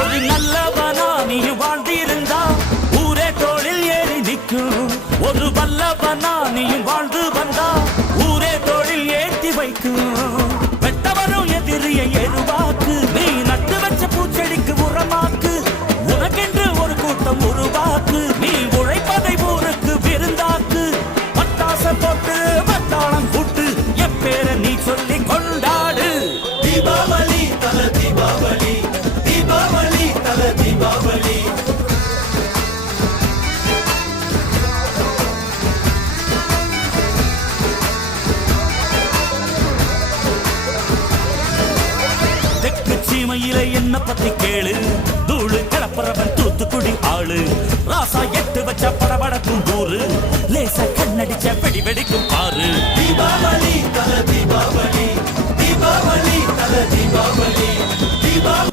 ஒரு நல்லவனா நீ வாழ்ந்திருந்தா ஊரே தோளில் ஏறி நிற்கும். ஒரு வல்லவனா நீயும் வாழ்ந்து வந்தா ஊரே தோளில் ஏற்றி வைக்கும். வெட்டவரும் எதிரியை எருவாக்கு, நீ நட்டு வச்ச பூச்செடிக்கு உரமாக்கு. உனக்கென்று ஒரு கூட்டம் உருவாக்கு, நீ உழைப்பதை ஊருக்கு விருந்தாக்கு. பட்டாச போட்டு வட்டாளம் கூட்டு எப்பேர நீ சொல்லி கொண்டாடு. தீபாவளி தல தீபாவளி, தீபாவளி தல தீபாவளி. தெற்கு சீமையில என்ன பத்தி கேளு, தூளு கிளப்புறவன் தூத்துக்குடி ஆளு. ராசா எட்டு வச்ச படபடக்கும் ஊரு, லேசா கண்ணடிச்ச வெடி வெடிக்கும் பாரு. தீபாவளி தல தீபாவளி, தீபாவளி தல தீபாவளி, தீபாவளி.